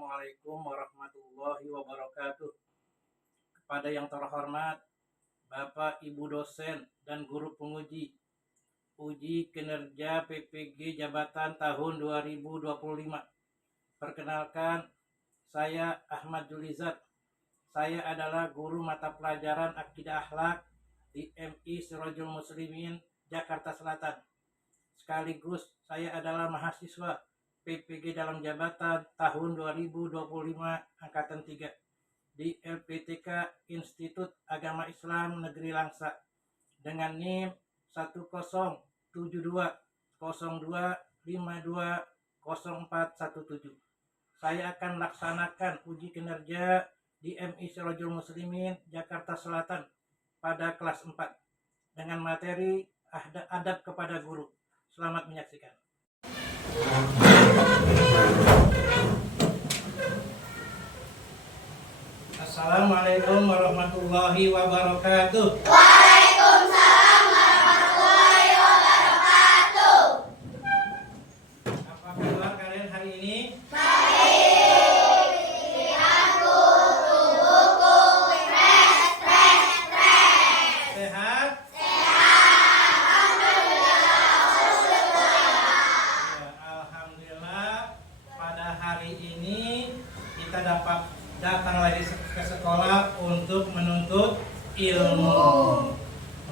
Assalamualaikum warahmatullahi wabarakatuh. Kepada yang terhormat Bapak Ibu dosen dan guru penguji uji kinerja PPG Jabatan tahun 2025. Perkenalkan, saya Ahmad Julizat. Saya adalah guru mata pelajaran Akidah Akhlak di MI Sirajul Muslimin Jakarta Selatan. Sekaligus saya adalah mahasiswa PPG dalam jabatan tahun 2025 angkatan 3 di LPTK Institut Agama Islam Negeri Langsa dengan NIM 107202520417. Saya akan melaksanakan uji kinerja di MI Sirajul Muslimin Jakarta Selatan pada kelas 4 dengan materi adab kepada guru. Selamat menyaksikan. Assalamualaikum warahmatullahi wabarakatuh. Waalaikumsalam warahmatullahi wabarakatuh. Apa kabar kalian hari ini? Baik, pikiranku, tubuhku, fresh. Sehat? Alhamdulillah, pada hari ini kita dapat datang lagi ke sekolah untuk menuntut ilmu.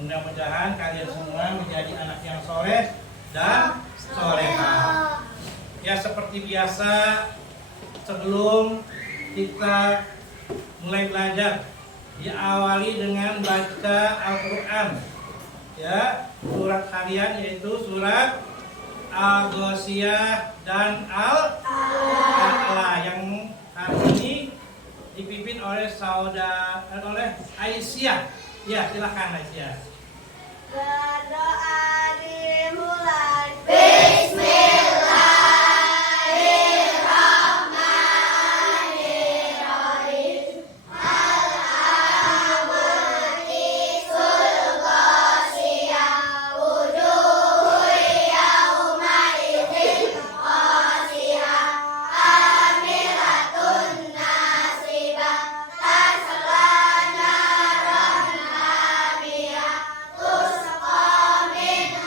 Mudah-mudahan kalian semua menjadi anak yang soleh dan solehah. Ya, seperti biasa, sebelum kita mulai belajar, diawali dengan baca Al-Quran. Ya, surat harian yaitu surat Al-Ghasyiyah dan Al-A'la yang hari ini dipimpin oleh Aisyah. Ya, silakan Aisyah. Berdoa dimulai. Bismillahirrahmanirrahim. Al-Amatisul Ghasyiyah. Wujuhun yawma'idhin khashiyah. Amilatun nasibah. Tasla naran hamiyah. Tusqa min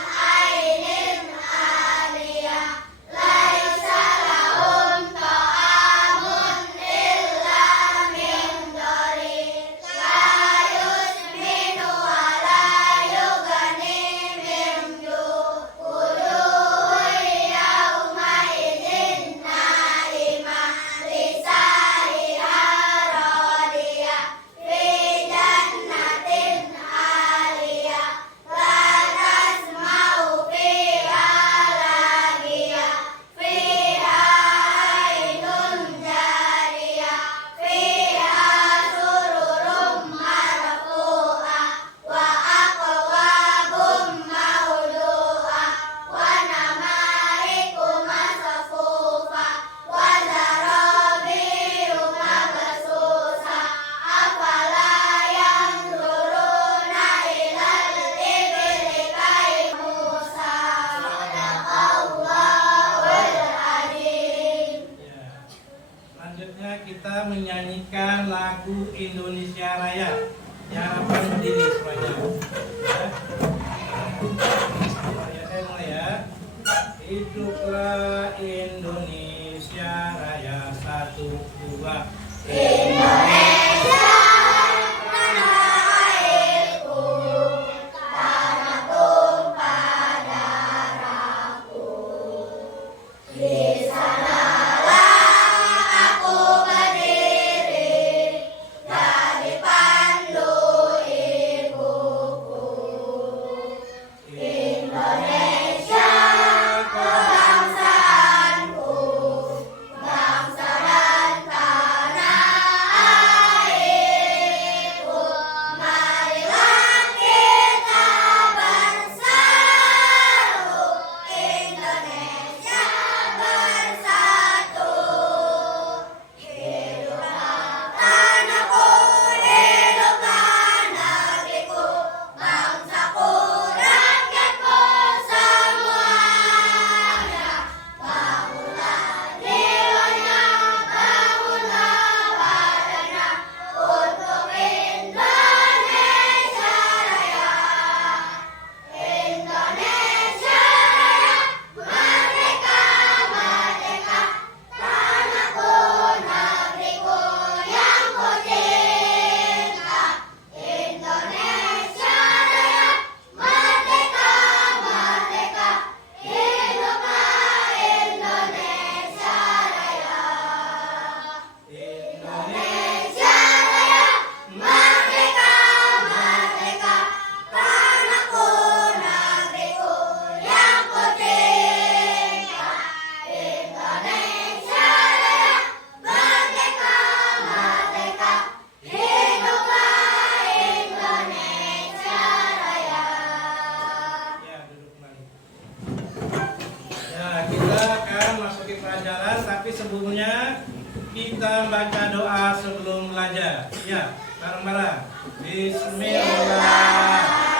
kita baca doa sebelum belajar. Ya, bareng-bareng. Bismillahirrahmanirrahim.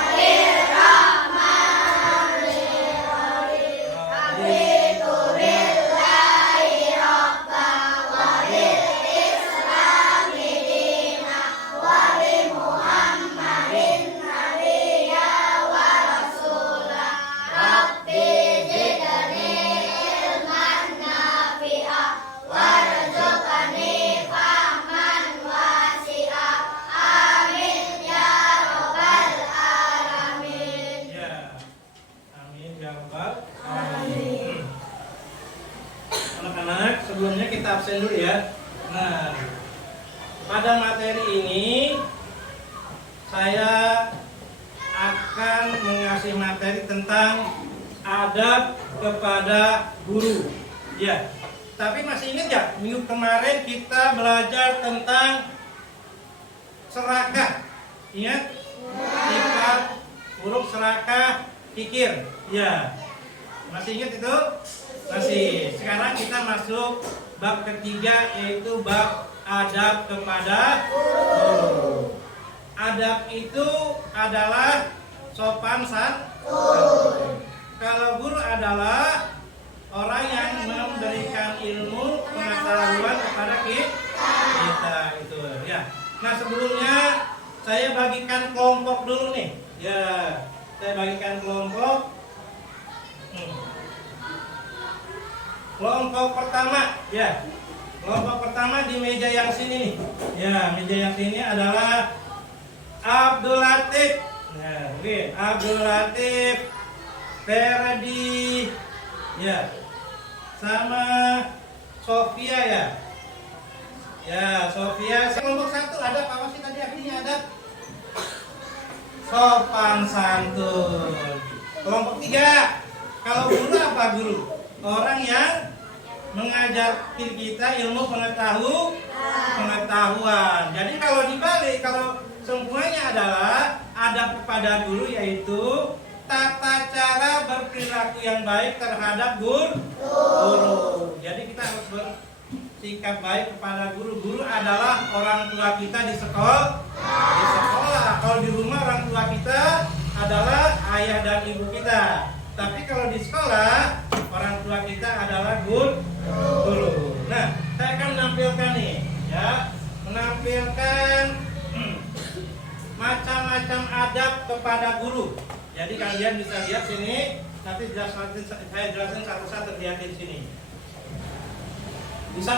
Ya, amin ya rabbal alamin. Anak-anak, sebelumnya kita absen dulu ya. Nah, pada materi ini saya akan mengasih materi tentang adab kepada guru. Ya, tapi masih ingat ya, minggu kemarin kita belajar tentang serakah. Ingat? Sifat, huruf serakah, kikir. Ya, masih ingat itu? Masih. Sekarang kita masuk bab ketiga, yaitu bab adab kepada guru. Adab itu adalah sopan santun. Kalau guru adalah orang yang memberikan ilmu pengetahuan kepada kita itu ya. Nah, sebelumnya saya bagikan kelompok dulu nih. Ya, saya bagikan kelompok. Kelompok pertama, ya. Kelompok pertama di meja yang sini nih. Ya, meja yang sini adalah Abdul Latif. Nah, oke, Abdul Latif, Ferdi, ya, sama Sofia ya. Ya, Sofia. Kelompok satu ada apa sih tadi artinya ada? Sopan santun. Kelompok tiga, kalau guru apa guru? Orang yang mengajar kita ilmu pengetahuan. Jadi kalau dibalik, kalau semuanya adalah adab kepada guru, yaitu tata cara berperilaku yang baik terhadap guru. Jadi kita harus bersikap baik kepada guru. Guru adalah orang tua kita di sekolah. Kalau di rumah orang tua kita adalah ayah dan ibu kita. Tapi kalau di sekolah orang tua kita adalah guru. Nah, saya akan menampilkan nih, ya, menampilkan macam-macam adab kepada guru. Jadi kalian bisa lihat sini, nanti saya jelasin satu-satu, lihat di sini. Bisa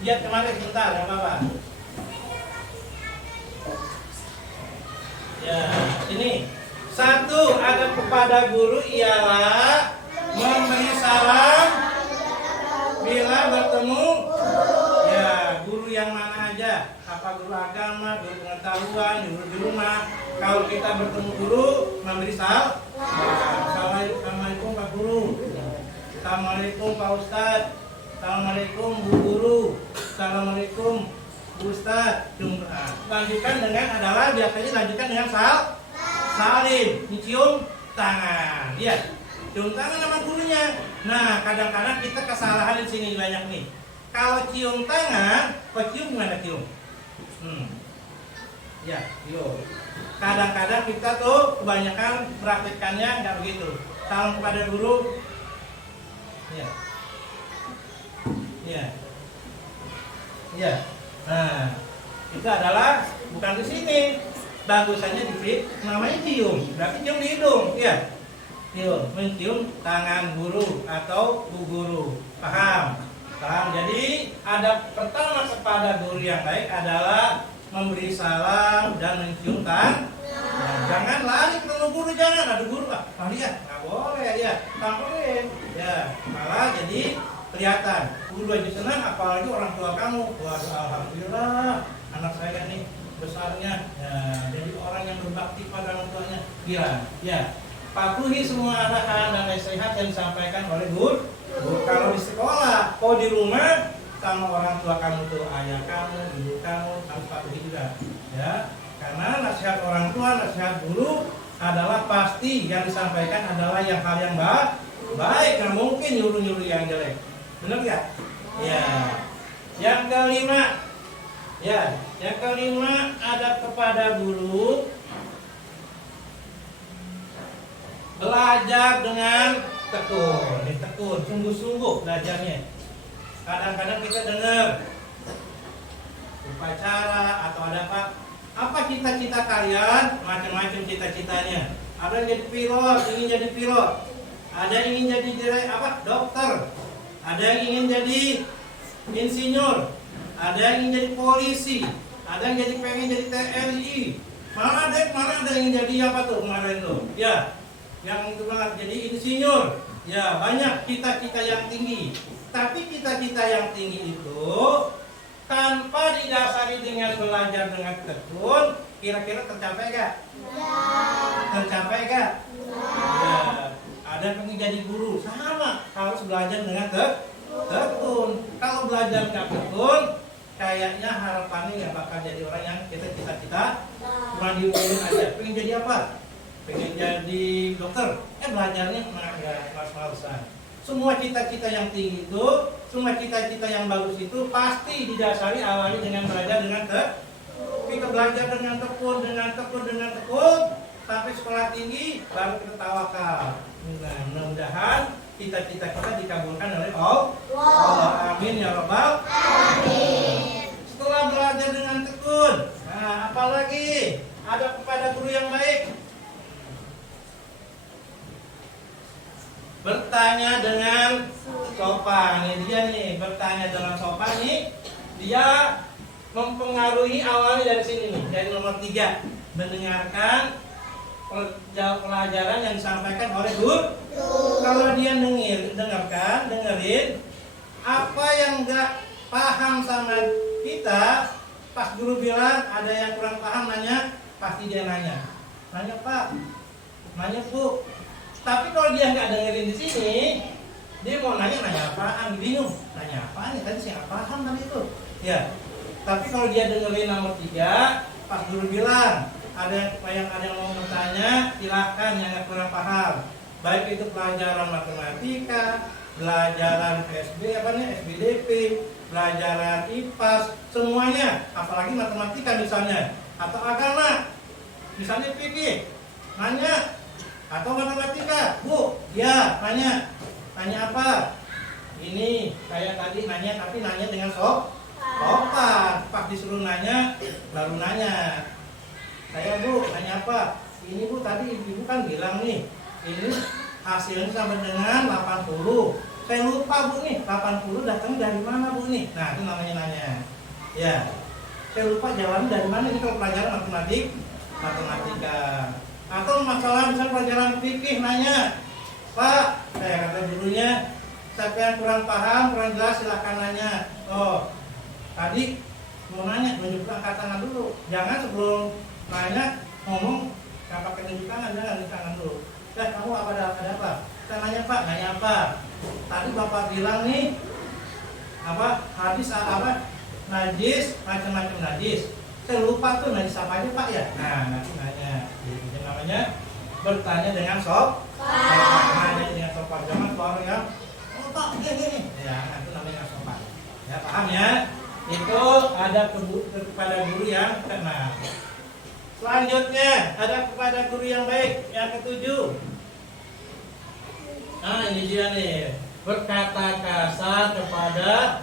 lihat kemarin sebentar, ya Bapak. Ya, ini satu adab kepada guru ialah memberi salam bila bertemu. Ya, guru yang mana aja, apa guru agama, guru pengetahuan, guru di rumah. Kalau kita bertemu guru, memberi salam. Assalamualaikum Pak Guru. Assalamualaikum Pak Ustadz. Assalamualaikum Bu Guru. Assalamualaikum Bu Ustadz. Lanjutkan dengan adalah biasanya lanjutkan dengan salim, cium tangan. Ya, cium tangan sama gurunya. Nah, kadang-kadang kita kesalahan di sini banyak nih. Kalau cium tangan, kok cium gimana cium? Ya, cium. Kadang-kadang kita tuh kebanyakan praktekannya nggak begitu. Salam kepada guru. Ya. Ya. Ya. Nah, itu adalah bukan di sini. Bagusannya di namanya cium. Berarti cium di hidung, ya. Cium, mencium tangan guru atau bu guru. Paham? Paham. Jadi, adab pertama kepada guru yang baik adalah memberi salam dan mencium tangan. Nah, jangan lari ketemu guru, jangan ada guru lah. Lihat, nggak boleh ya, samperin. Ya, malah jadi kelihatan. Guru aja senang, apalagi orang tua kamu. Waduh, alhamdulillah, anak saya nih besarnya. Ya, jadi orang yang berbakti pada orang tuanya. Gila, ya. Patuhi semua arahan dan nasihat yang disampaikan oleh guru. Kalau di sekolah, kalau di rumah sama orang tua kamu tuh, ayah kamu, ibu kamu, harus patuhi juga, ya. Karena nasihat orang tua, nasihat guru adalah pasti yang disampaikan adalah hal yang baik, nggak mungkin nyuruh-nyuruh yang jelek, benar ya? Ya. Yang kelima, ya, yang kelima adab kepada guru. Belajar dengan tekun, sungguh-sungguh belajarnya. Kadang-kadang kita dengar upacara atau ada apa cita-cita kalian, macam-macam cita-citanya. Ada yang jadi pilot, ingin jadi pilot. Ada yang ingin jadi dokter. Ada yang ingin jadi insinyur. Ada yang ingin jadi polisi. Ada yang pengen jadi TNI. Mana ada yang jadi apa tuh kemarin tuh? Ya, yang itu banget jadi insinyur. Ya, banyak cita-cita yang tinggi. Tapi cita-cita yang tinggi itu tanpa didasari dengan belajar dengan tekun, kira-kira tercapai gak? Ya. Tercapai gak? Ya. Ada yang ingin jadi guru, sama harus belajar dengan tekun. Kalau belajar dengan tekun, kayaknya harapannya nggak bakal jadi orang yang kita cita-cita cuma diumumin aja. Pengen jadi apa? Pengen jadi dokter, belajarnya males-malesan. Semua cita-cita yang tinggi itu, semua cita-cita yang bagus itu pasti didasari awalnya dengan belajar dengan tekun. Kita belajar dengan tekun, sampai sekolah tinggi baru kita tawakal. Nah, mudah-mudahan cita-cita kita dikabulkan oleh Allah. Amin ya rabbal alamin. Setelah belajar dengan tekun, nah apalagi ada kepada guru yang baik. Bertanya dengan sopan. Ini dia nih, bertanya dengan sopan nih. Dia mempengaruhi awalnya dari sini nih, dari nomor 3. Mendengarkan pelajaran yang disampaikan oleh guru. Kalau dia dengerin apa yang enggak paham sama kita, pas guru bilang ada yang kurang paham nanya, pasti dia nanya Pak, nanya Bu. Tapi kalau dia nggak dengerin di sini, dia mau nanya apaan, bingung. Nanya apaan ya, tadi saya nggak paham tadi itu. Ya. Tapi kalau dia dengerin nomor 3, pas guru bilang ada yang mau bertanya, silahkan yang nggak kurang paham. Baik itu pelajaran matematika, pelajaran SBDP, pelajaran IPAS, semuanya. Apalagi matematika misalnya, atau agama, misalnya fikih, nanya. Atau matematika, Bu, ya tanya apa? Ini kayak tadi nanya, tapi nanya dengan sopan. Pas disuruh nanya, baru nanya. Saya Bu, nanya apa? Ini Bu, tadi Ibu kan bilang nih, ini hasilnya sampai dengan 80. Saya lupa Bu nih, 80 datang dari mana Bu nih? Nah, itu namanya nanya. Ya, saya lupa jawabannya dari mana ini kalau pelajaran matematika. Atau masalah misalnya pelajaran fikih nanya, Pak, saya kata gurunya, siapa yang kurang paham, kurang jelas silahkan nanya. Oh, tadi mau nanya, nunjuk angkat tangan dulu. Jangan sebelum nanya ngomong nggak pakai nunjuk tangan, jangan nunjuk tangan dulu. Kamu ada apa? Saya nanya Pak, nanya apa? Tadi Bapak bilang nih, hadis najis, macam-macam najis. Saya lupa tuh najis apa aja Pak ya? Nah, nanti nanya. Jadi namanya bertanya dengan sopan. Nanya dengan sopan. Jangan orang yang Pak, gini. Ya, itu namanya sopan. Ya, paham ya? Itu ada kepada guru yang kena. Selanjutnya ada kepada guru yang baik. Yang ke-7. Nah, ini dia nih. Berkata kasar kepada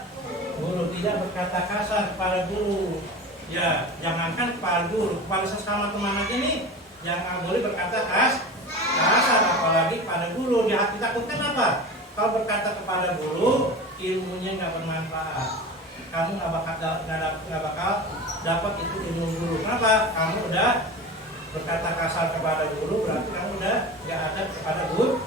guru, tidak berkata kasar kepada guru. Ya, jangankan kepada guru, kepada sesama teman aja nih, jangan boleh berkata kasar, apalagi kepada guru. Dia ditakutkan apa? Kalau berkata kepada guru, ilmunya nggak bermanfaat. Kamu nggak bakal dapat itu ilmu guru. Kenapa? Kamu udah berkata kasar kepada guru, berarti kamu udah nggak ada kepada guru.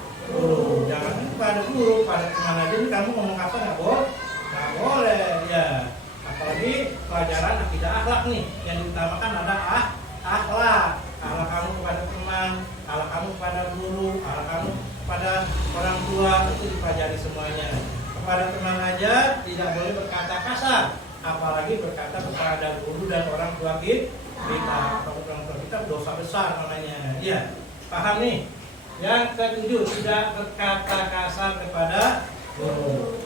Jangan kepada guru, pada teman aja nih kamu ngomong kasar nggak boleh, ya. Apalagi pelajaran akidah akhlak nih, yang diutamakan ada akhlak. Kalau kamu kepada teman, kalau kamu kepada guru, kalau kamu kepada orang tua, itu dipelajari semuanya. Kepada teman aja tidak boleh berkata kasar, apalagi berkata kepada guru dan orang tua kita. Kalau orang tua kita dosa besar namanya. Iya, paham nih? Yang ke-7, tidak berkata kasar kepada guru.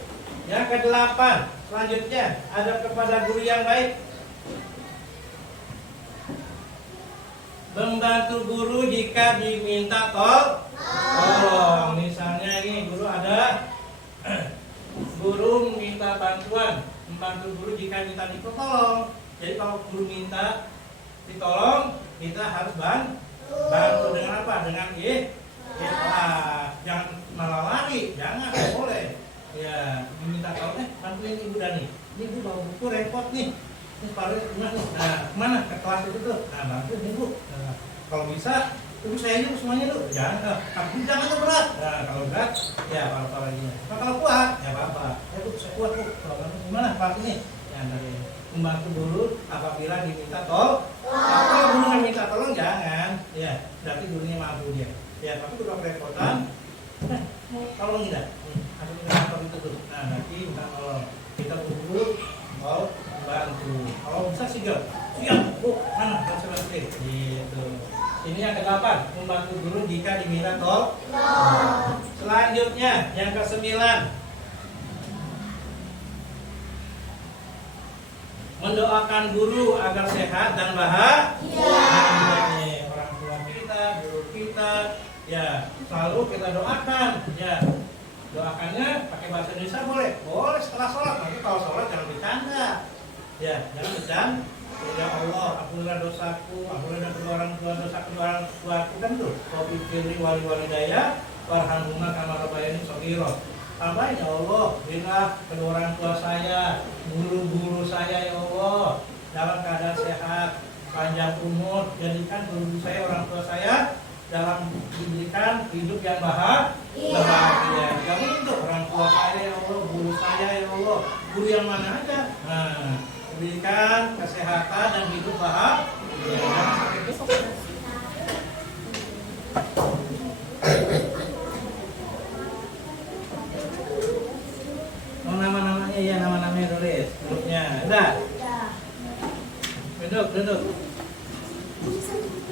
Yang ke-8, Selanjutnya, adab kepada guru yang baik. Membantu guru jika diminta tolong. Misalnya ini guru ada guru minta bantuan, membantu guru jika minta ditolong. Jadi kalau guru minta ditolong, kita harus bantu dengan apa? Dengan jangan malah lari, jangan, nggak boleh. Ya, diminta tolong, bantuin ibu Dani. Ini ibu bawa buku repot nih. Ini paling gimana? Nah, kemana? Ke kelas itu tuh. Nah, bantuin ibu. Nah, kalau bisa, ibu saya aja semuanya tuh. Jangan, tapi jangan tuh berat. Nah, kalau berat, ya apa-apa lagi. Nah, kalau kuat, ya apa-apa. Ya bu, saya kuat bu. Kalau gimana Pak ini? Ya, dari membantu guru apabila diminta tolong. Kalau guru nggak minta tolong, jangan. Ya, berarti gurunya mampu dia. Ya, tapi udah kerepotan. Nah, tolong tidak. Aku minta tolong itu tuh. Nah, nanti minta tolong. Kita guru mau bantu. Kalau bisa sih gak? Siap, bu. Mana? Bisa bantu. Gitu. Ini yang ke-8, membantu guru jika diminta tolong. Selanjutnya, yang ke-9, mendoakan guru agar sehat dan bahagia. Orang tua kita, guru kita, ya selalu kita doakan. Ya, doakannya pakai bahasa Indonesia boleh setelah sholat. Nanti kalau sholat jangan bercanda. Ya, jangan bercanda. Ya Allah, ampunilah dosaku, ampunilah kedua orang tua dosa kedua orang tuaku kan tuh. Wabi firli wali walidaya, warhamhuma kama rabbayani shaghira. Tambahin ya Allah, berilah kedua orang tua saya, guru-guru saya ya Allah dalam keadaan sehat, panjang umur, jadikan guru saya, orang tua saya dalam diberikan hidup yang bahagia. Kamu untuk orang tua saya ya Allah, guru saya ya Allah, guru yang mana aja. Nah, berikan kesehatan dan hidup bahagia. Oh, nama-namanya ya, nama-namanya tulis grupnya. Udah. Duduk.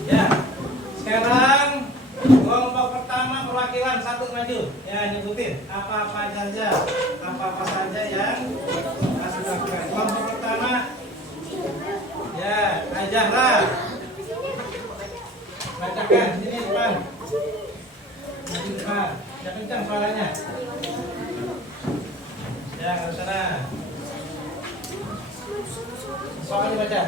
Ya. Sekarang kelompok pertama perwakilan satu maju. Ya, nyebutin apa-apa saja yang harus dilakukan. Kelompok pertama. Ya, Ajahlah. Bacakan sini depan. Maju depan. Jangan kencang suaranya. Ya, ke sana. Soalnya baca.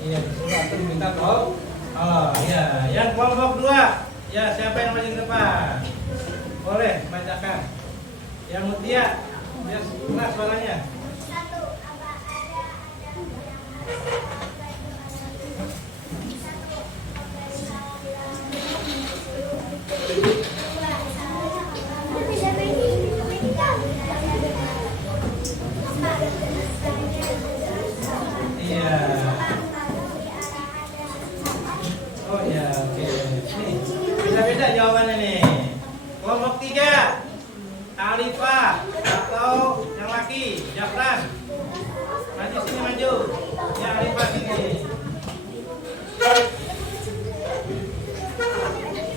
Iya, aku minta tolong. Oh, ya, yang kelompok 2. Ya, siapa yang maju ke depan? Boleh bacakan. Yang Mutia, biar keras suaranya. Iya. Oh ya, oke. Nih, beda-beda jawabannya nih. Kelompok 3, Alifah atau yang laki, Jafran. Maju sini maju. Ya, Alifah sini.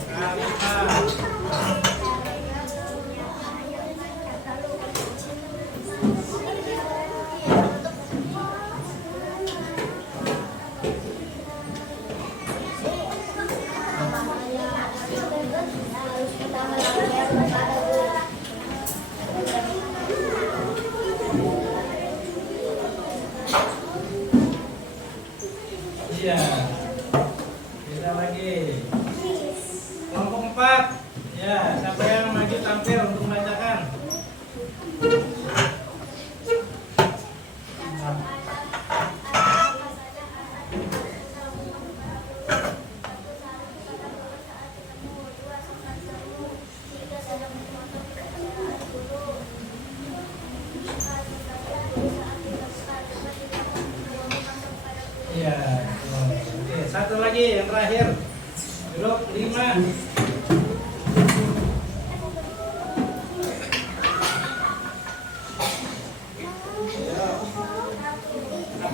Alifah. Iya. Kita lagi. Kelompok 4. Ya, siapa yang maju tampil untuk membacakan? Iya. Oke, satu lagi yang terakhir. Grup 5. Apa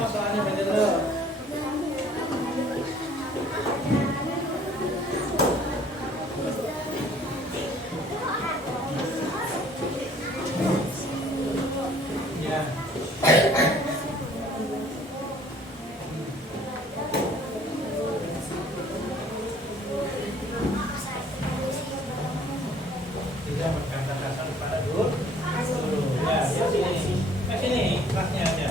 soalnya baca dulu? Ya. Tidak berkata kasar kepada guru. Ya, ya sini. Ke sini, kelasnya aja.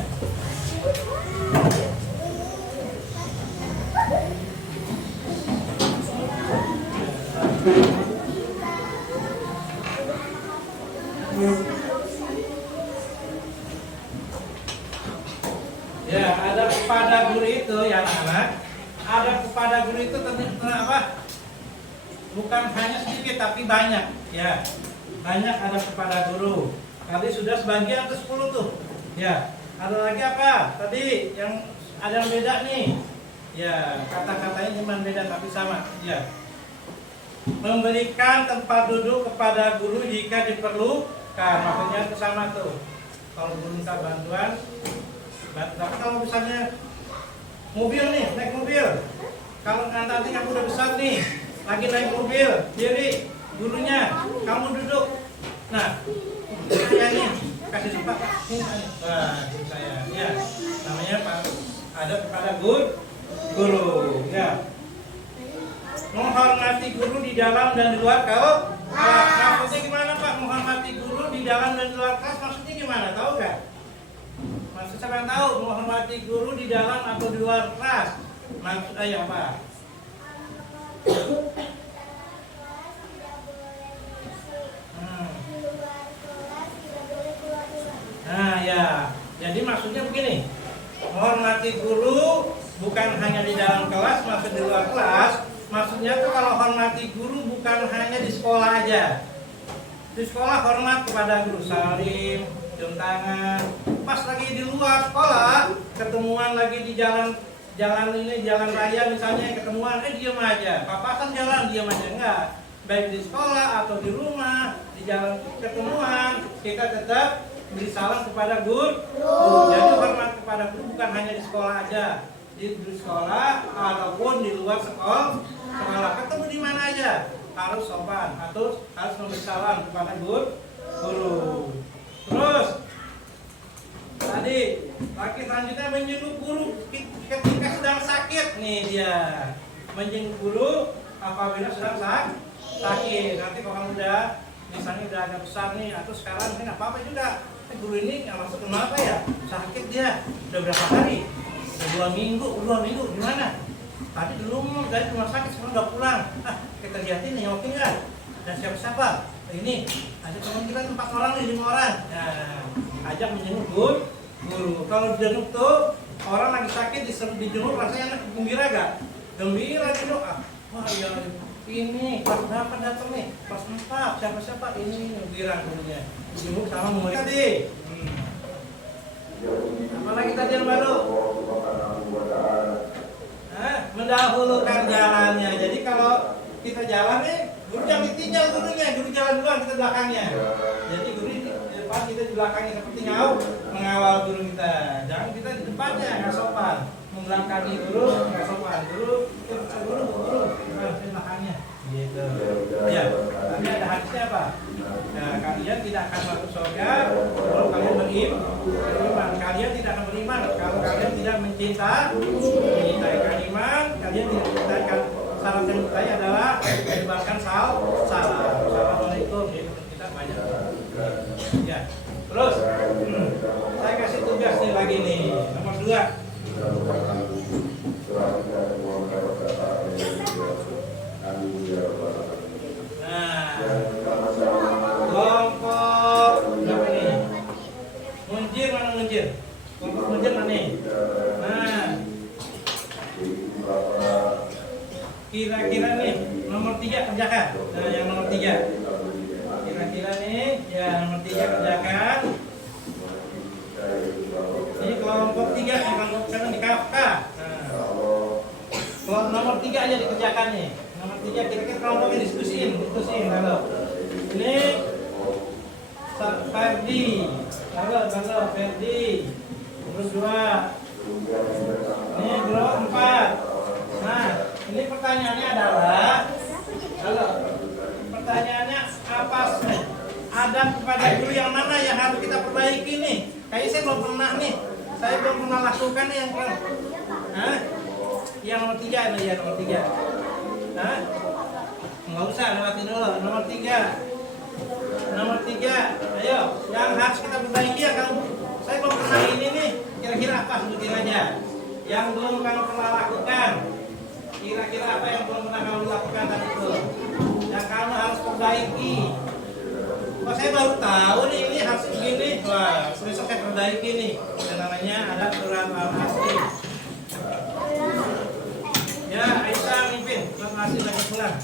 Ya, ada kepada guru itu ya anak-anak. Ada kepada guru itu ternyata apa? Bukan hanya sedikit tapi banyak. Ya, banyak ada kepada guru. Tadi sudah sebagian ke 10 tuh. Ya, ada lagi apa? Tadi yang ada yang beda nih. Ya, kata-katanya cuma beda tapi sama. Ya. Memberikan tempat duduk kepada guru jika diperlukan. Maksudnya itu sama tuh. Kalau guru minta bantuan, tapi kalau misalnya mobil nih, naik mobil. Kalau nanti kamu udah besar nih, lagi naik mobil, diri, gurunya, kamu duduk. Nah, saya nih, kasih tempat, ini saya. Wah, ini saya. Ya, namanya Pak. Ada kepada guru. Ya. Menghormati guru di dalam dan di luar kau. Maksudnya gimana Pak? Menghormati guru di dalam dan di luar kelas maksudnya gimana? Tahu nggak? Maksud saya tahu menghormati guru di dalam atau di luar kelas. Maksudnya apa? Nah ya, jadi maksudnya begini. Menghormati guru bukan hanya di dalam kelas, maksud di luar kelas. Maksudnya tuh kalau hormati guru bukan hanya di sekolah aja. Di sekolah hormat kepada guru, salim, cium tangan. Pas lagi di luar sekolah, ketemuan lagi di jalan raya misalnya, ketemuan diam aja. Papasan jalan diam aja, enggak. Baik di sekolah atau di rumah, di jalan ketemuan, kita tetap beri salam kepada guru. Jadi hormat kepada guru bukan hanya di sekolah aja. Di sekolah ataupun di luar sekolah, ketemu di mana aja harus sopan, harus memberi salam kepada guru. Terus tadi laki selanjutnya menjenguk guru ketika sedang sakit. Nih dia menjenguk guru apabila sedang sakit. Nanti kalau kamu udah misalnya udah agak besar nih atau sekarang nggak apa-apa juga. Guru ini nggak masuk kenapa ya? Sakit dia udah berapa hari? Udah 2 minggu gimana? Tadi dulu dari rumah sakit sekarang udah pulang. Kita lihatin nengokin nggak? Dan siapa? Ini ada teman kita 4 orang nih, 5 orang. Nah, ajak menjenguk guru. Kalau dijenguk tuh orang lagi sakit dijenguk rasanya enak, gembira gak? Gembira gitu. Wah ya ini kelas berapa datang nih? Kelas 4. Siapa? Ini gembira gurunya. Dijenguk sama murid tadi. Apalagi tadi yang baru? Mendahulukan jalannya. Jadi kalau kita jalan nih, guru jangan ditinggal gurunya, guru jalan duluan, kita belakangnya. Jadi guru di depan, kita di belakangnya seperti mengawal guru kita. Jangan kita di depannya, nggak sopan. Membelakangi guru, nggak sopan. Guru di belakangnya. Gitu. Ya, tapi ada hadisnya apa? Nah, kalian tidak akan masuk surga kalau kalian beriman. Kalian tidak akan beriman kalau kalian tidak mencintai kaliman. Kalian tidak mencintai. Syarat yang mencintai adalah menyebarkan salam. Assalamualaikum. Kita banyak. Ya. Terus, saya kasih tugas nih lagi nih. Nomor 2. Nah, kelompok berapa ini? Munjir mana munjir? Kelompok munjir mana nih? Nah, kira-kira nih nomor 3 kerjakan. Nah, yang nomor 3. Kira-kira nih, ya nomor 3 kerjakan. Ini kelompok 3 nih, kelompok kanan di Kafka. Nah, nomor 3 aja dikerjakan nih. Nomor 3 tiga kira-kira kelompoknya diskusiin halo. Ini Ferdi, halo Ferdi. Grup 2. Ini grup 4. Nah, ini pertanyaannya adalah halo. Pertanyaannya apa sih? Adab kepada guru yang mana yang harus kita perbaiki nih? Kayaknya saya belum pernah nih. Saya belum pernah lakukan nih yang yang nomor 3 ini ya nomor 3. Hah? Nggak usah lewatin dulu. Nomor 3. Ayo, yang harus kita perbaiki ya kamu. Saya belum pernah ini nih. Kira-kira apa sebutin aja? Yang belum kamu pernah lakukan. Kira-kira apa yang belum pernah kamu lakukan tadi itu? Yang kamu harus perbaiki. Wah, saya baru tahu nih ini harus begini. Wah, besok saya perbaiki nih. Yang namanya ada surat Al-Asri. Ya, Aisyah mimpin. Terima kasih lagi pulang.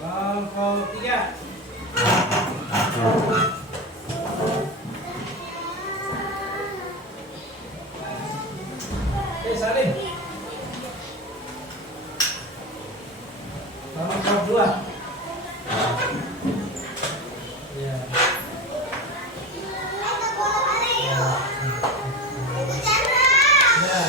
Kelompok 3. Salim. Kelompok 2. Ya. Ya.